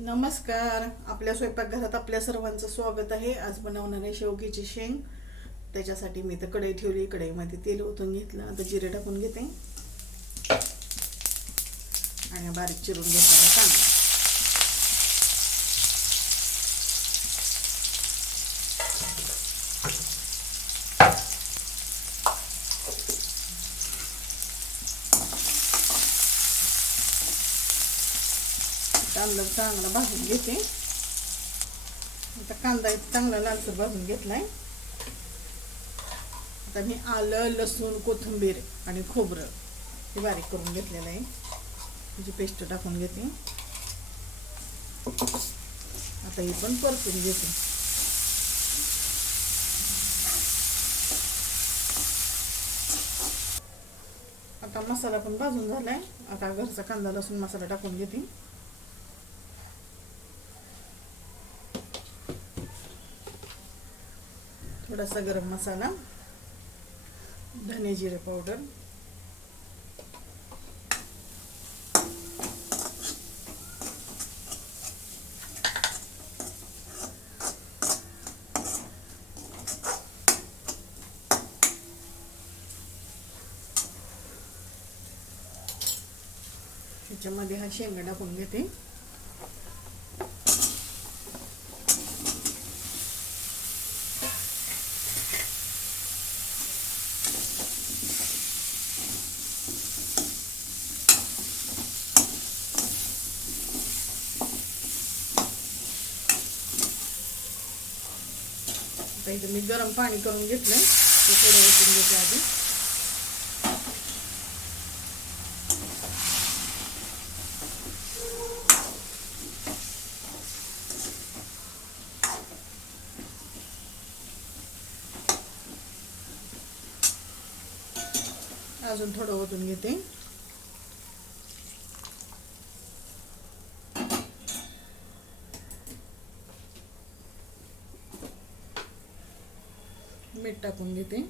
नमस्कार. आपल्या स्वयंपाकघरात आपल्या सर्वांचं स्वागत आहे. आज बनवणार आहे शेवगीची शेंग. त्याच्यासाठी मी तर कढई ठेवली. कढईमध्ये तेल ओतून घेतलं. आता जिरे टाकून घेते. आणि बारीक चिरून घेताना कांदा. कांदा चांगला भाजून घेते. आता कांदा एक चांगला लालसर भाजून घेतलाय. आता मी आलं लसूण कोथिंबीर आणि खोबरं हे बारीक करून घेतलेलं आहे. त्याची पेस्ट टाकून घेते. आता ही पण परतून घेते. आता मसाला पण भाजून झालाय. आता घरचा कांदा लसूण मसाला टाकून घेते. थोडासा गरम मसाला धने जिरे पावडर. ह्याच्यामध्ये हा शेंगा टाकून घेते. आता इथं मी गरम पाणी करून घेतलं ते थोडं ओतून घेते आधी. अजून थोडं ओतून घेते. मीठ टाकून घेते.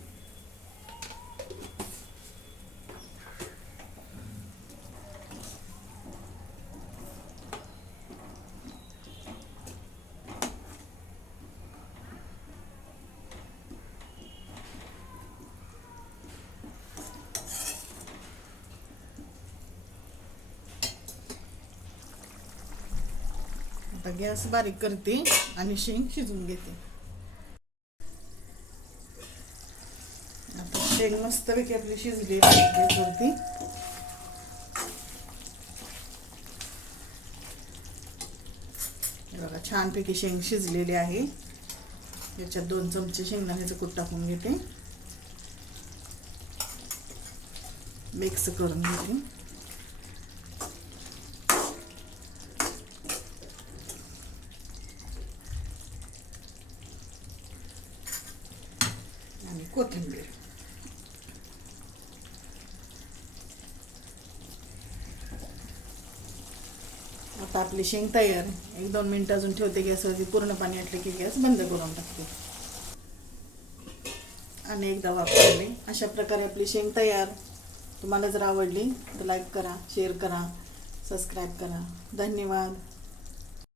आता गॅस बारीक करते आणि शेंग शिजवून घेते आता शेंग मस्तपैकी आपली शिजली वरती हे बघा छानपैकी शेंग शिजलेली आहे. याच्यात दोन चमचे शेंगदाण्याचं कूट टाकून घेते. मिक्स करून घेते. आणि कोथिंबीर. आता आपली शेंग तयार. एक दोन मिनटं अजून ठेवते गॅसवरती पूर्ण पाणी आटले की गॅस बंद करून टाकते. आणि एकदा वापरले. अशा प्रकारे आपली शेंग तयार. तुम्हाला जर आवडली तर लाईक करा शेअर करा सबस्क्राईब करा. धन्यवाद.